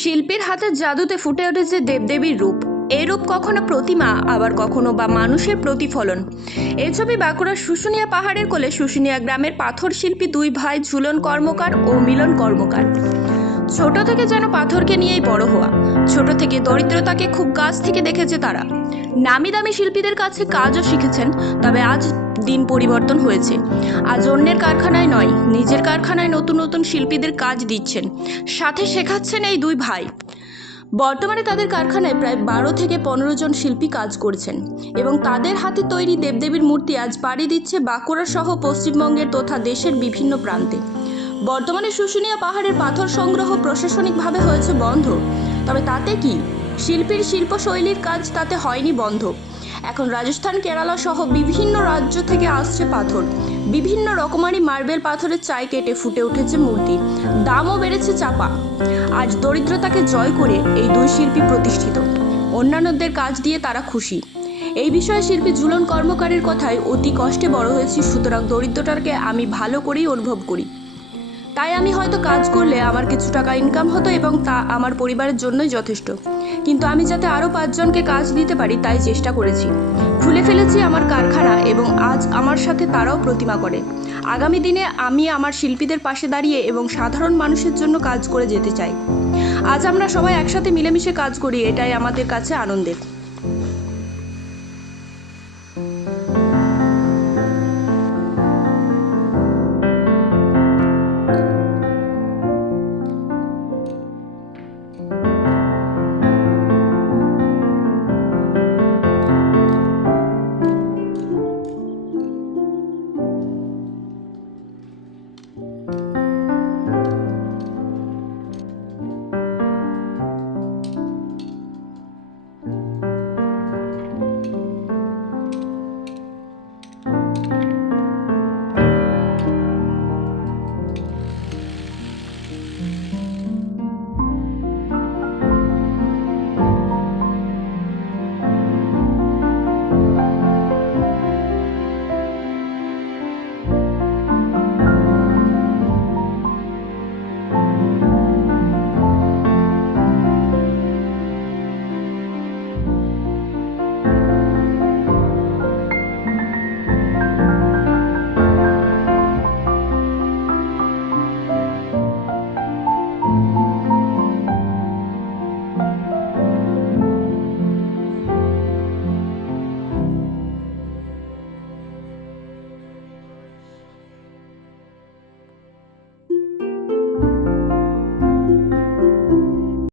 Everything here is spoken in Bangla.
শিল্পীর হাতের জাদুতে ফুটে উঠেছে দেবদেবীর রূপ। এই রূপ কখনো প্রতিমা, আবার কখনো বা মানুষের প্রতিফলন। এই ছবি বাঁকুড়ার শুশুনিয়া পাহাড়ের কোলে শুশুনিয়া গ্রামের পাথর শিল্পী দুই ভাই ঝুলন কর্মকার ও মিলন কর্মকার। ছোট থেকে যেন পাথরকে নিয়েই বড় হওয়া। ছোট থেকে দরিদ্রতাকে খুব কাছ থেকে দেখেছে তারা। নামি দামি শিল্পীদের কাছে কাজও শিখেছেন। তবে আজ দিন পরিবর্তন হয়েছে। আজ অন্যের কারখানায় নয়, নিজের কারখানায় নতুন নতুন শিল্পীদের কাজ দিচ্ছেন, সাথে শেখাচ্ছেন এই দুই ভাই। বর্তমানে তাদের কারখানায় প্রায় 12 থেকে 15 জন শিল্পী কাজ করছেন এবং তাদের হাতে তৈরি দেবদেবীর মূর্তি আজ পাড়ি দিচ্ছে বাঁকুড়া সহ পশ্চিমবঙ্গের তথা দেশের বিভিন্ন প্রান্তে। বর্তমানে শুশুনিয়া পাহাড়ের পাথর সংগ্রহ প্রশাসনিকভাবে হয়েছে বন্ধ। তবে তাতে কি, শিল্পীর শিল্পশৈলীর কাজ তাতে হয়নি বন্ধ। এখন রাজস্থান, কেরালা সহ বিভিন্ন রাজ্য থেকে আসছে পাথর। বিভিন্ন রকমারি মার্বেল পাথরের চাই কেটে ফুটে উঠেছে মূর্তি। দামও বেড়েছে চাপা। আজ দরিদ্রতাকে জয় করে এই দুই শিল্পী প্রতিষ্ঠিত। অন্যান্যদের কাজ দিয়ে তারা খুশি। এই বিষয়ে শিল্পী ঝুলন কর্মকারের কথায় অতি কষ্টে বড় হয়েছি, সুতরাং দরিদ্রতাকে আমি ভালো করেই অনুভব করি। তাই আমি হয়তো কাজ করলে আমার কিছু টাকা ইনকাম হতো এবং তা আমার পরিবারের জন্যই যথেষ্ট। কিন্তু আমি যাতে আরও 5 জনকে কাজ দিতে পারি তাই চেষ্টা করেছি। খুলে ফেলেছি আমার কারখানা এবং আজ আমার সাথে তারাও প্রতিমা করে। আগামী দিনে আমি আমার শিল্পীদের পাশে দাঁড়িয়ে এবং সাধারণ মানুষের জন্য কাজ করে যেতে চাই। আজ আমরা সবাই একসাথে মিলেমিশে কাজ করি, এটাই আমাদের কাছে আনন্দের।